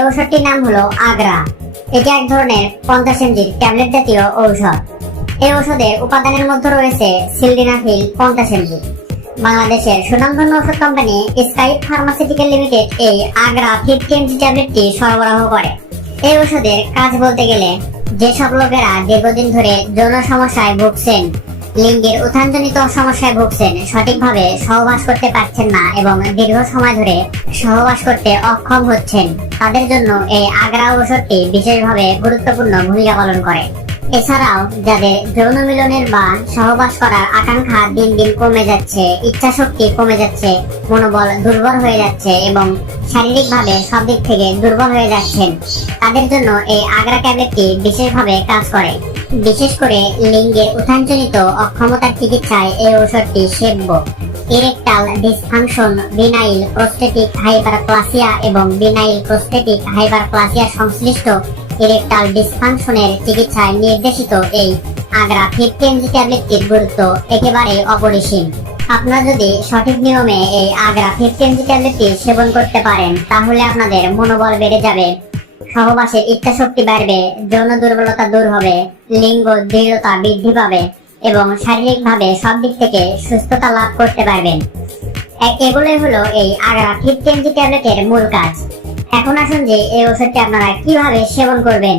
এই ওষুধটির নাম হলো আগ্রা। এটি এক ধরনের পঞ্চাশ এমজির ট্যাবলেট জাতীয় ঔষধ। এই ওষুধের উপাদানের মধ্যে রয়েছে সিলডিনাফিল পঞ্চাশ এমজি। বাংলাদেশের সুনামধন্য ওষুধ কোম্পানি স্কাই ফার্মাসিউটিক্যাল লিমিটেড এই আগ্রা ফিফটি এমজি ট্যাবলেটটি সরবরাহ করে। এই ওষুধের কাজ বলতে গেলে যেসব লোকেরা দীর্ঘদিন ধরে যৌন সমস্যায় ভুগছেন লিঙ্গের উত্থানজনিত সমস্যায় ভুগছেন, সঠিকভাবে সহবাস করতে পারছেন না এবং দীর্ঘ সময় ধরে সহবাস করতে অক্ষম হচ্ছেন, তাদের জন্য এই আগ্রা ঔষধটি বিশেষভাবে গুরুত্বপূর্ণ ভূমিকা পালন করে। এছাড়াও, যাদের যৌন মিলনের বা সহবাস করার আকাঙ্ক্ষা দিন দিন কমে যাচ্ছে ইচ্ছা শক্তি কমে যাচ্ছে, মনোবল দুর্বল হয়ে যাচ্ছে এবং শারীরিকভাবে সব দিক থেকে দুর্বল হয়ে যাচ্ছেন, তাদের জন্য এই আগ্রা ট্যাবলেটটি বিশেষভাবে কাজ করে। বিশেষ করে লিঙ্গের উত্থানজনিত অক্ষমতার চিকিৎসায় এই ঔষধটি সেব্য। Erectile dysfunction benign prostatic hyperplasia এবং বিনাইল প্রোস্টেটিক হাইপারপ্লাসিয়া সংশ্লিষ্ট। ইরেকটাল ডিসফাংশনের চিকিৎসায় নির্দেশিত এই আগ্রা ফিফটি এমজি ট্যাবলেটটির গুরুত্ব একেবারে অপরিসীম। আপনারা যদি সঠিক নিয়মে এই আগ্রা ফিফটি এমজি ট্যাবলেটটি সেবন করতে পারেন, তাহলে আপনাদের মনোবল বেড়ে যাবে। সহবাসের ইচ্ছা শক্তি বাড়বে, যৌন দুর্বলতা দূর হবে, লিঙ্গ দৃঢ়তা বৃদ্ধি পাবে এবং শারীরিকভাবে সব দিক থেকে সুস্থতা লাভ করতে পারবেন। এগুলোই হলো এই আগ্রা ফিফটিন জি ট্যাবলেটের মূল কাজ। এখন আসুন যে এই ওষুধটি আপনারা কীভাবে সেবন করবেন।